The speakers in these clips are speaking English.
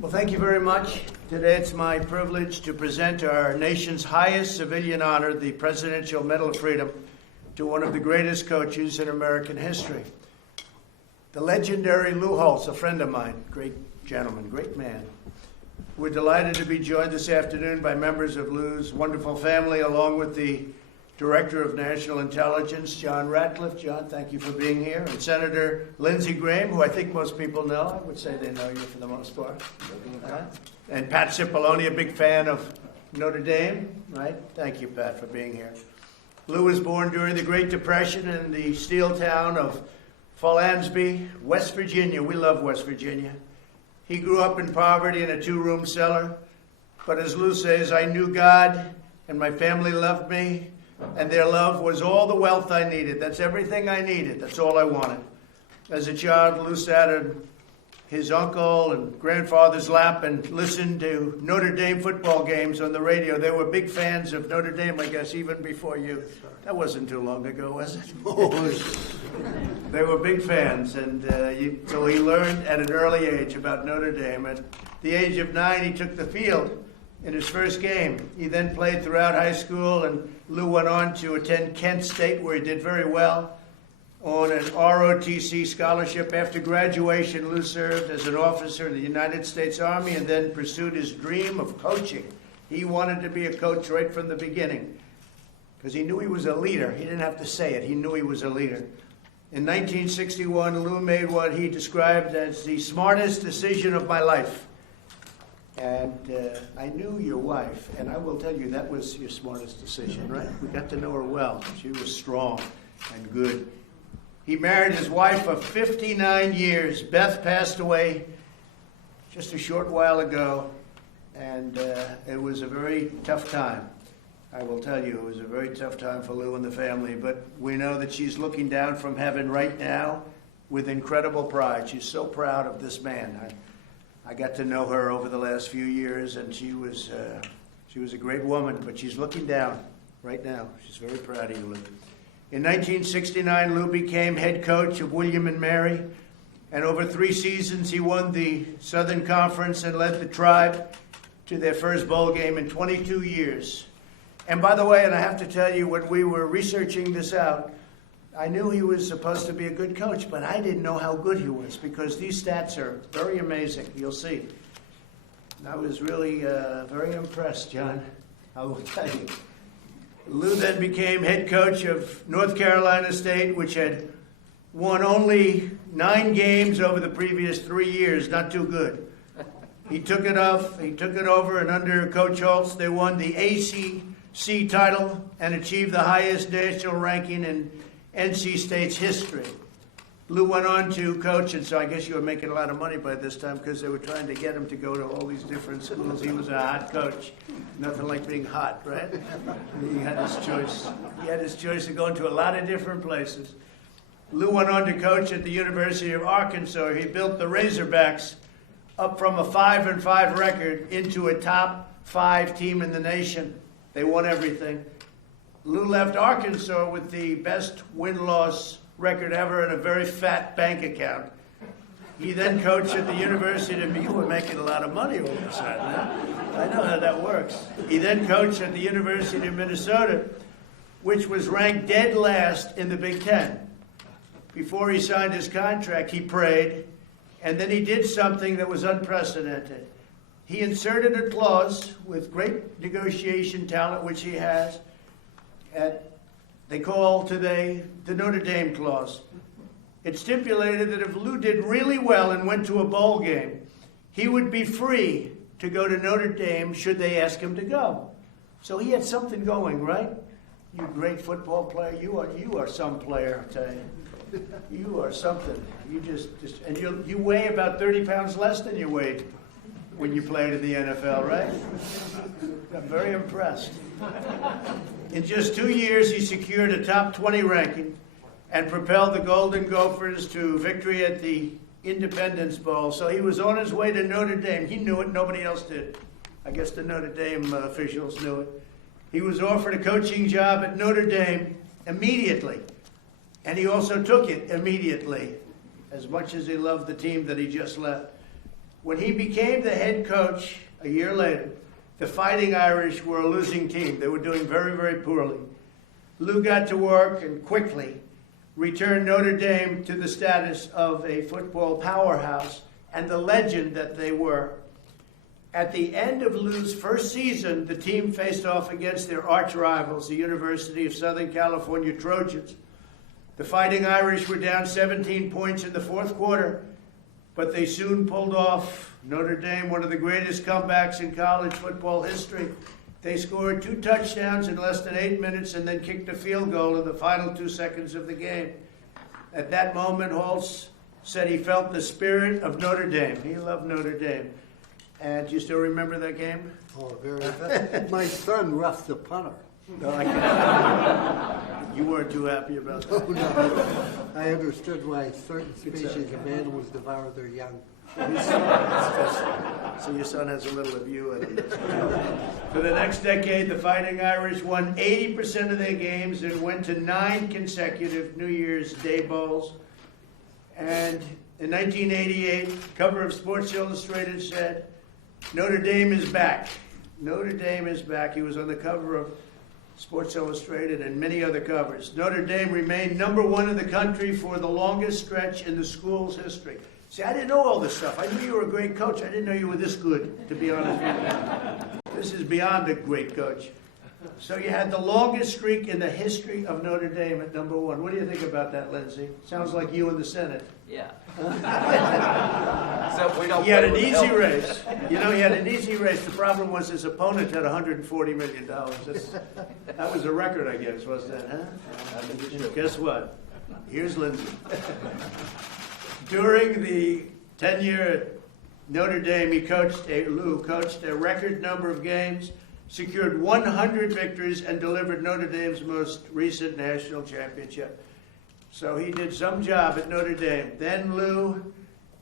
Well, thank you very much. Today it's my privilege to present our nation's highest civilian honor, the Presidential Medal of Freedom, to one of the greatest coaches in American history. The legendary Lou Holtz, a friend of mine, great gentleman, great man. We're delighted to be joined this afternoon by members of Lou's wonderful family, along with the Director of National Intelligence, John Ratcliffe. John, thank you for being here. And Senator Lindsey Graham, who I think most people know. I would say they know you for the most part. And Pat Cipollone, a big fan of Notre Dame, right? Thank you, Pat, for being here. Lou was born during the Great Depression in the steel town of Falansby, West Virginia. We love West Virginia. He grew up in poverty in a two-room cellar. But as Lou says, I knew God and my family loved me. And their love was all the wealth I needed. That's everything I needed. That's all I wanted. As a child, Lou sat in his uncle and grandfather's lap and listened to Notre Dame football games on the radio. They were big fans of Notre Dame, I guess, even before you. That wasn't too long ago, was it? They were big fans, and so he learned at an early age about Notre Dame. At the age of 9, he took the field in his first game. He then played throughout high school, and Lou went on to attend Kent State, where he did very well on an ROTC scholarship. After graduation, Lou served as an officer in the United States Army and then pursued his dream of coaching. He wanted to be a coach right from the beginning because he knew he was a leader. He didn't have to say it. He knew he was a leader. In 1961, Lou made what he described as the smartest decision of my life. And I knew your wife, and I will tell you that was your smartest decision, right? We got to know her well. She was strong and good. He married his wife of 59 years. Beth passed away just a short while ago, and it was a very tough time. I will tell you, it was a very tough time for Lou and the family, but we know that she's looking down from heaven right now with incredible pride. She's so proud of this man. I got to know her over the last few years, and she was a great woman, but she's looking down right now. She's very proud of you, Lou. In 1969, Lou became head coach of William and Mary, and over 3 seasons, he won the Southern Conference and led the Tribe to their first bowl game in 22 years. And by the way, and I have to tell you, when we were researching this out, I knew he was supposed to be a good coach, but I didn't know how good he was because these stats are very amazing. You'll see. I was really very impressed, John. I will tell you. Lou then became head coach of North Carolina State, which had won only 9 games over the previous 3 years. Not too good. He took it over, and under Coach Holtz, they won the ACC title and achieved the highest national ranking in NC State's history. Lou went on to coach, and so I guess you were making a lot of money by this time because they were trying to get him to go to all these different schools. He was a hot coach. Nothing like being hot, right? He had his choice. He had his choice of going to a lot of different places. Lou went on to coach at the University of Arkansas. He built the Razorbacks up from a 5-5 record into a top 5 team in the nation. They won everything. Lou left Arkansas with the best win-loss record ever and a very fat bank account. He then coached at the University of... You were making a lot of money all of a sudden, huh? I know how that works. He then coached at the University of Minnesota, which was ranked dead last in the Big Ten. Before he signed his contract, he prayed, and then he did something that was unprecedented. He inserted a clause with great negotiation talent, which he has, they call today the Notre Dame clause. It stipulated that if Lou did really well and went to a bowl game, he would be free to go to Notre Dame should they ask him to go. So he had something going, right? You great football player, you are some player, I tell you. You are something. You and you weigh about 30 pounds less than you weighed when you played in the NFL, right? I'm very impressed. In just 2 years, he secured a top 20 ranking and propelled the Golden Gophers to victory at the Independence Bowl. So he was on his way to Notre Dame. He knew it. Nobody else did. I guess the Notre Dame officials knew it. He was offered a coaching job at Notre Dame immediately. And he also took it immediately, as much as he loved the team that he just left. When he became the head coach a year later, the Fighting Irish were a losing team. They were doing very, very poorly. Lou got to work and quickly returned Notre Dame to the status of a football powerhouse and the legend that they were. At the end of Lou's first season, the team faced off against their arch rivals, the University of Southern California Trojans. The Fighting Irish were down 17 points in the fourth quarter, but they soon pulled off Notre Dame, one of the greatest comebacks in college football history. They scored 2 touchdowns in less than 8 minutes and then kicked a field goal in the final 2 seconds of the game. At that moment, Holtz said he felt the spirit of Notre Dame. He loved Notre Dame. And do you still remember that game? Oh, very well. My son roughed the punter. No, I can't. You weren't too happy about that. Oh, no. I understood why certain species of animals devour their young. So your son has a little of you in him. For the next decade, the Fighting Irish won 80% of their games and went to 9 consecutive New Year's Day bowls. And in 1988, cover of Sports Illustrated said, "Notre Dame is back." Notre Dame is back. He was on the cover of Sports Illustrated and many other covers. Notre Dame remained number 1 in the country for the longest stretch in the school's history. See, I didn't know all this stuff. I knew you were a great coach. I didn't know you were this good, to be honest with you. This is beyond a great coach. So you had the longest streak in the history of Notre Dame at number 1. What do you think about that, Lindsay? Sounds like you in the Senate. Yeah. So we don't. He had an easy race. You know, he had an easy race. The problem was his opponent had $140 million. That was a record, I guess, was that, huh? Guess what? Here's Lindsay. During the tenure at Notre Dame, Lou coached a record number of games, secured 100 victories, and delivered Notre Dame's most recent national championship. So he did some job at Notre Dame. Then Lou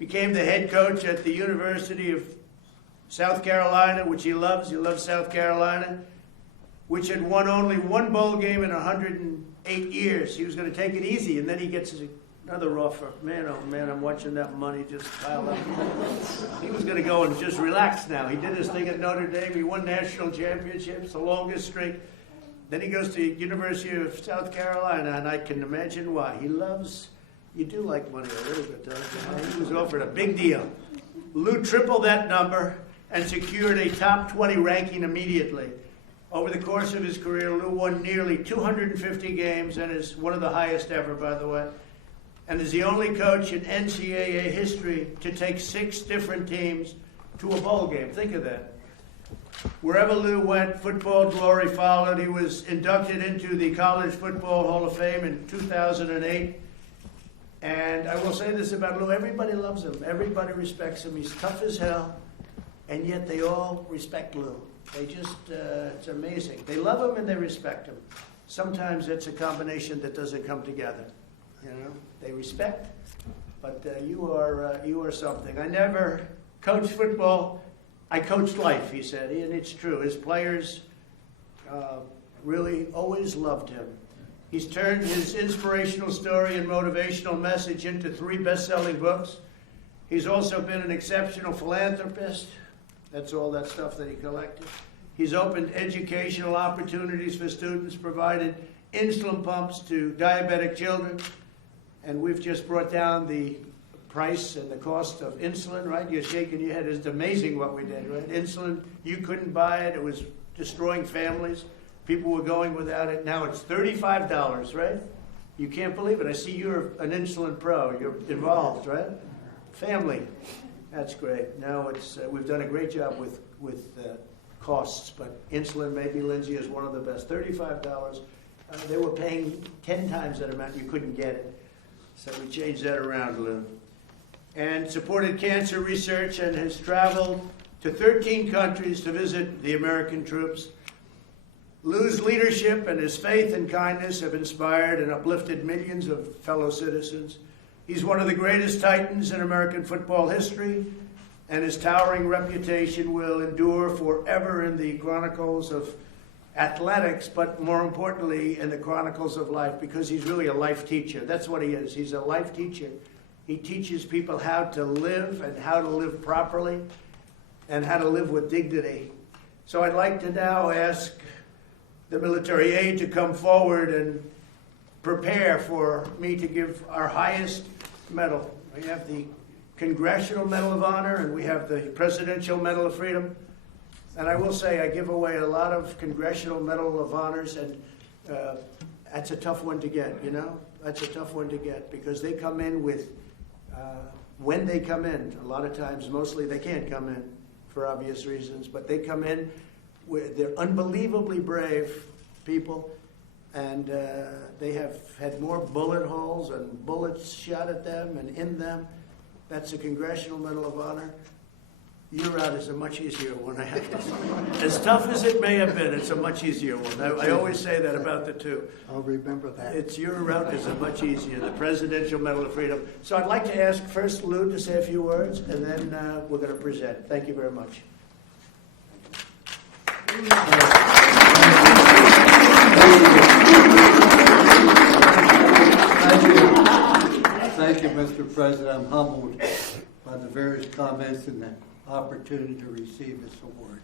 became the head coach at the University of South Carolina, which he loves. He loves South Carolina, which had won only 1 bowl game in 108 years. He was going to take it easy, and then he gets another offer. Man, oh man, I'm watching that money just pile up. He was going to go and just relax now. He did his thing at Notre Dame. He won national championships, the longest streak. Then he goes to University of South Carolina, and I can imagine why. You do like money a little bit, don't you? He was offered a big deal. Lou tripled that number and secured a top 20 ranking immediately. Over the course of his career, Lou won nearly 250 games and is one of the highest ever, by the way, and is the only coach in NCAA history to take 6 different teams to a bowl game. Think of that. Wherever Lou went, football glory followed. He was inducted into the College Football Hall of Fame in 2008. And I will say this about Lou, everybody loves him. Everybody respects him. He's tough as hell, and yet they all respect Lou. They just, it's amazing. They love him and they respect him. Sometimes it's a combination that doesn't come together. You know, they respect, but you are something. I never coached football. I coached life, he said, and it's true. His players really always loved him. He's turned his inspirational story and motivational message into 3 best-selling books. He's also been an exceptional philanthropist. That's all that stuff that he collected. He's opened educational opportunities for students, provided insulin pumps to diabetic children, and we've just brought down the price and the cost of insulin, right? You're shaking your head. It's amazing what we did, right? Insulin, you couldn't buy it. It was destroying families. People were going without it. Now it's $35, right? You can't believe it. I see you're an insulin pro. You're involved, right? Family. That's great. Now it's we've done a great job with costs, but insulin, maybe Lindsay, is one of the best. $35. They were paying 10 times that amount. You couldn't get it. So we changed that around, Lou. And supported cancer research and has traveled to 13 countries to visit the American troops. Lou's leadership and his faith and kindness have inspired and uplifted millions of fellow citizens. He's one of the greatest titans in American football history, and his towering reputation will endure forever in the chronicles of athletics, but more importantly, in the chronicles of life, because he's really a life teacher. That's what he is. He's a life teacher. He teaches people how to live and how to live properly and how to live with dignity. So I'd like to now ask the military aide to come forward and prepare for me to give our highest medal. We have the Congressional Medal of Honor and we have the Presidential Medal of Freedom. And I will say I give away a lot of Congressional Medal of Honors, and that's a tough one to get, you know? That's a tough one to get because they come in with, when they come in, a lot of times, mostly they can't come in for obvious reasons, but they come in, they're unbelievably brave people, and they have had more bullet holes and bullets shot at them and in them. That's a Congressional Medal of Honor. Your route is a much easier one, I have to say. As tough as it may have been, it's a much easier one. I always say that about the two. I'll remember that. Your route is a much easier, the Presidential Medal of Freedom. So I'd like to ask first Lou to say a few words, and then we're going to present. Thank you very much. Thank you, Mr. President. I'm humbled by the various comments and the opportunity to receive this award.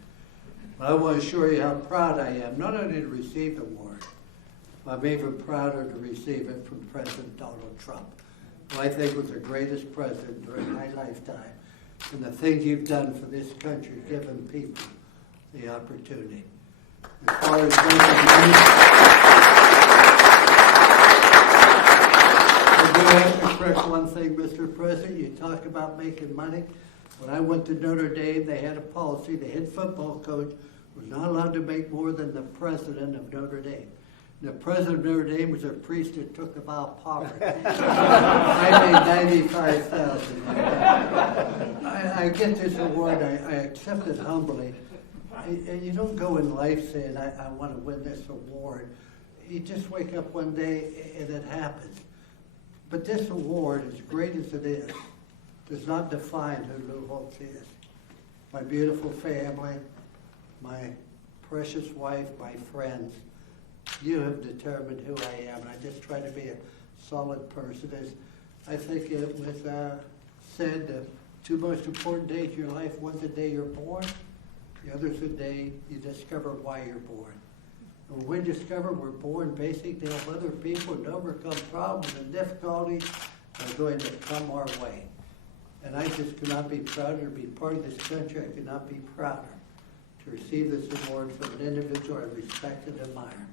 But I want to assure you how proud I am, not only to receive the award, but I'm even prouder to receive it from President Donald Trump, who I think was the greatest president during my lifetime. And the things you've done for this country, giving people the opportunity. As far as I do have to correct one thing, Mr. President. You talk about making money. When I went to Notre Dame, they had a policy. The head football coach was not allowed to make more than the president of Notre Dame. The president of Notre Dame was a priest that took a vow of poverty. I made $95,000. I get this award. I accept it humbly. And you don't go in life saying, I want to win this award. You just wake up one day and it happens. But this award, as great as it is, does not define who Lou Holtz is. My beautiful family, my precious wife, my friends, you have determined who I am. And I just try to be a solid person. As I think it was said, the two most important days of your life, one's the day you're born, the other's the day you discover why you're born. And when we discover we're born basically to help other people to overcome problems and difficulties that are going to come our way. And I just could not be prouder to be part of this country. I could not be prouder to receive this award from an individual I respect and admire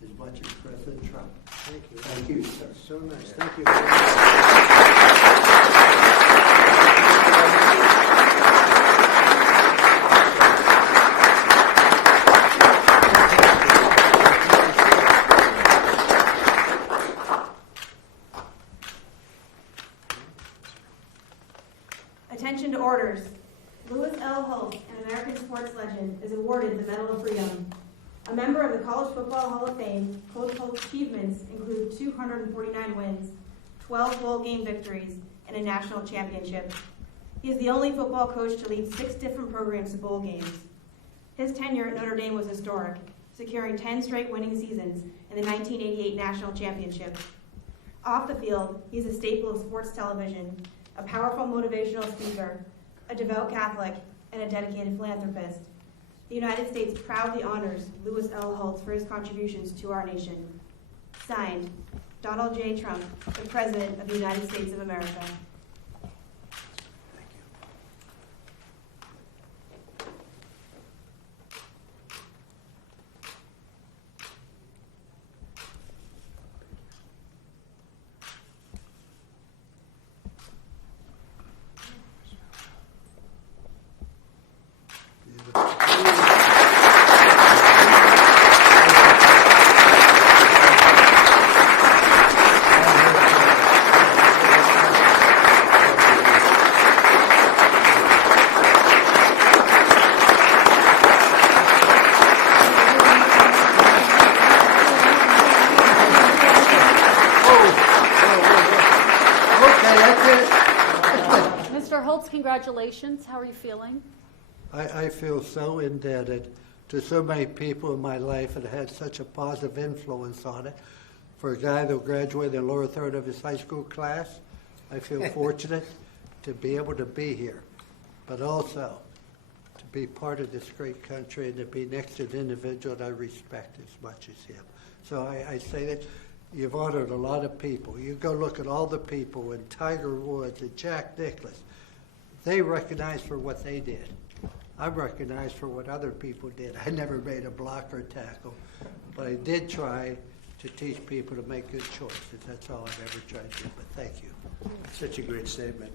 as much as President Trump. Thank you. Thank you, sir. So nice. Thank you very much. Attention to orders. Lou Holtz, an American sports legend, is awarded the Medal of Freedom. A member of the College Football Hall of Fame, Coach Holtz's achievements include 249 wins, 12 bowl game victories, and a national championship. He is the only football coach to lead 6 different programs to bowl games. His tenure at Notre Dame was historic, securing 10 straight winning seasons and the 1988 national championship. Off the field, he's a staple of sports television, a powerful motivational speaker, a devout Catholic, and a dedicated philanthropist. The United States proudly honors Louis L. Holtz for his contributions to our nation. Signed, Donald J. Trump, the President of the United States of America. Congratulations. How are you feeling? I feel so indebted to so many people in my life that had such a positive influence on it. For a guy that graduated in the lower third of his high school class, I feel fortunate to be able to be here, but also to be part of this great country and to be next to an individual that I respect as much as him. So I say that you've honored a lot of people. You go look at all the people and Tiger Woods and Jack Nicklaus. They recognized for what they did. I'm recognized for what other people did. I never made a block or tackle, but I did try to teach people to make good choices. That's all I've ever tried to do, but thank you. Such a great statement.